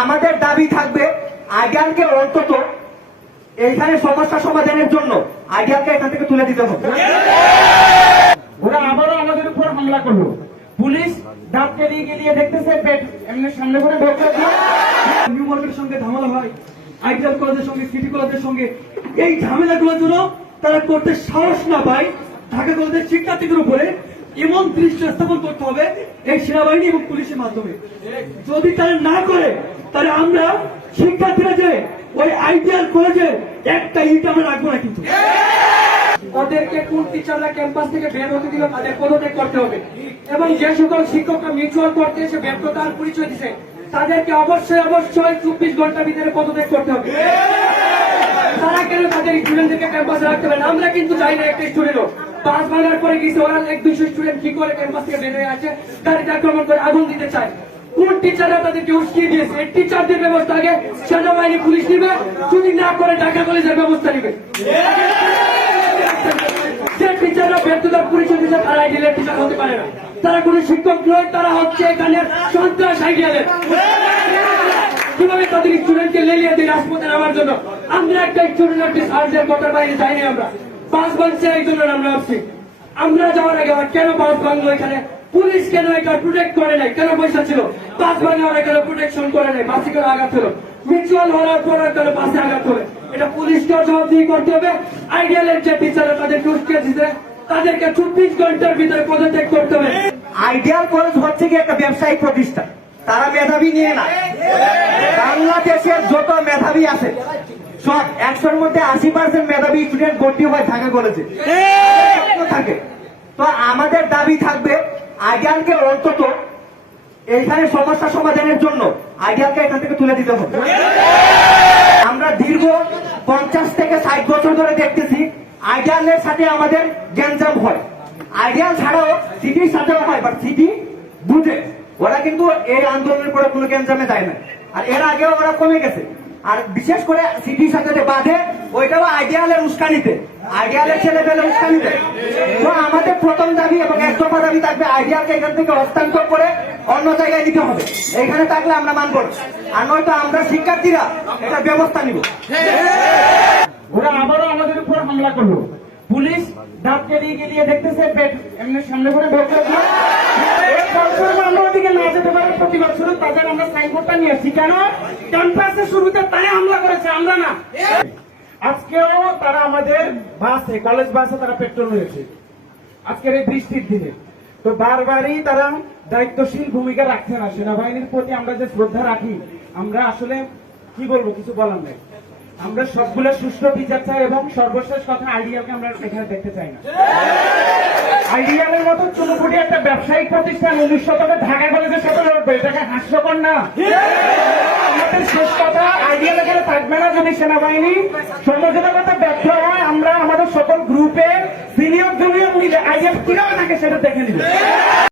আমাদের দাবি থাকবে আইডিয়ালকে অন্তত এইখানে সমস্যা সমাধানের জন্য আইডিয়ালকে এখান থেকে তুলে দিতে হবে। ওরা আবারও আমাদের উপর হামলা করলো। পুলিশ দাঁত কেলিয়ে গেলিয়ে দেখতেছে, পেট এমনি সামনে করে ঢোকা দিয়ে নিউ মার্কেটের সঙ্গে ঝামেলা হয়, আইডিয়াল কলেজের সঙ্গে, সিটি কলেজের সঙ্গে। এই ঝামেলাগুলোর জন্য তারা করতে সাহস না পায়, ঢাকা কলেজের শিক্ষার্থীদের উপরে এমন দৃষ্টি স্থাপন করতে হবে এই সেনাবাহিনী এবং পুলিশের মাধ্যমে। যদি তারা না করে তাহলে আমরা শিক্ষার্থীরা যে ওই আইডিয়াল কলেজে একটা ইট আমরা রাখবো না। কিন্তু ওদেরকে কোন টিচাররা ক্যাম্পাস থেকে বের হতে দিল তাদের পদত্যাগ করতে হবে, এবং যে সকল শিক্ষকরা মিউচুয়াল করতে এসে ব্যর্থতার পরিচয় দিচ্ছে তাদেরকে অবশ্যই 24 ঘন্টার ভিতরে পদত্যাগ করতে হবে। তারা কেন তাদের স্টুডেন্টদেরকে ক্যাম্পাসে রাখতে পারে? আমরা কিন্তু চাই না একটা স্টুডেন্টও পাস ভাঙার পরে গেছে ওরা 100-200 স্টুডেন্ট কি করে ক্যাম্পাস থেকে বের হয়ে আছে, গাড়িতে আক্রমণ করে আগুন দিতে চায়। কোন টিচাররা তাদেরকে উস্কিয়ে দিয়েছে? এই টিচারদের ব্যবস্থা আগে সেনাবাহিনী পুলিশ নিবে, যদি না করে ঢাকা কলেজের ব্যবস্থা নিবে। যে টিচাররা ব্যর্থতার পরিচয় দিচ্ছে তারা আইডিয়ালের টিচার হতে পারে না, তারা কোন শিক্ষক নয়, তারা হচ্ছে এখানে সন্ত্রাস আইডিয়ালের। কিভাবে তাদের স্টুডেন্টকে লেলিয়ে দিই রাজপথে নামার জন্য? আমরা একটা স্টুডেন্টের সার্জের কথার বাইরে যাইনি, আমরা বাস ভাঙছে এই জন্য আমরা ভাবছি। আমরা যাওয়ার আগে কেন বাস ভাঙলো, এখানে পুলিশ কেন এটা প্রোটেক্ট করে নাই? কেন পয়সা ছিল? বাস ভাঙার কেন প্রোটেকশন করে নাই? বাসে কেন আঘাত হলো? মিউচুয়াল হওয়ার পর কেন বাসে আঘাত হবে? এটা পুলিশকে জবাবদিহি করতে হবে। আইডিয়ালের যে টিচাররা তাদেরকে উস্কিয়ে দিচ্ছে তাদেরকে 24 ঘন্টার ভিতরে পদত্যাগ করতে হবে। আইডিয়াল কলেজ হচ্ছে কি একটা ব্যবসায়িক প্রতিষ্ঠান, তারা মেধাবী নিয়ে না। বাংলাদেশের যত মেধাবী আছে সব 100-র মধ্যে 80% মেধাবী স্টুডেন্ট ভর্তি হয় ঢাকা কলেজে থাকে। তো আমাদের দাবি থাকবে আইডিয়ালকে অন্তত এইখানে সমস্যা সমাধানের জন্য আইডিয়ালকে এখান থেকে তুলে দিতে হবে। আমরা দীর্ঘ 50 থেকে 60 বছর ধরে দেখতেছি আইডিয়ালের সাথে আমাদের গ্যাঞ্জাম হয়। আইডিয়াল ছাড়াও সিটির সাথেও হয়, বাট সিটি বুঝে ওরা কিন্তু এই আন্দোলনের পরে কোনো গ্যাঞ্জামে যায় না, আর এর আগেও ওরা কমে গেছে। আর বিশেষ করে সিটির সাথে যে বাঁধে ওইটাও আইডিয়ালের উস্কানিতে, আইডিয়ালের ছেলে পেলে উস্কানিতে। তো আমাদের প্রথম দাবি এবং এক দফা দাবি থাকবে আইডিয়ালকে এখান থেকে হস্তান্তর করে অন্য জায়গায় দিতে হবে। এখানে থাকলে আমরা মানব না, আর নয়তো আমরা শিক্ষার্থীরা এটা ব্যবস্থা নিব। ওরা আবারও আমাদের উপর হামলা করলো। পুলিশ দাঁত কেলিয়ে গেলিয়ে দেখতেছে, পেট এমনি সামনে করে ঢোকা দিয়ে আমরা ওদিকে না যেতে পারে প্রতিবাদ শুরু। তাদের আমরা সাইনবোর্ডটা নিয়ে আসছি, কেন ক্যাম্পাসের শুরুতে তারা হামলা করেছে, আমরা না। আজকেও তারা আমাদের বাসে, কলেজ বাসে তারা পেট্রোল রয়েছে আজকের এই বৃষ্টির দিনে। তো বারবারই তারা দায়িত্বশীল ভূমিকা রাখছে না। সেনাবাহিনীর প্রতি আমরা যে শ্রদ্ধা রাখি, আমরা আসলে কি বলবো, কিছু বলার নাই। আমরা সবগুলো সুষ্ঠু বিচার চাই, এবং সর্বশেষ কথা আইডিয়ালকে আমরা এখানে দেখতে চাই না। আইডিয়ালের মতো চুনোপুটি একটা ব্যবসায়িক প্রতিষ্ঠান 19 শতকে ঢাকা কলেজের সাথে লড়বে, এটাকে হাস্যকর না। আমাদের শেষ কথা, আইডিয়াল এখানে থাকবে না যদি সেনাবাহিনী সমঝোতা করতে ব্যর্থ হয়। আমরা আমাদের সকল গ্রুপে সিনিয়র জুনিয়র মিলে আইডিয়াল কিভাবে থাকে সেটা দেখে নিব।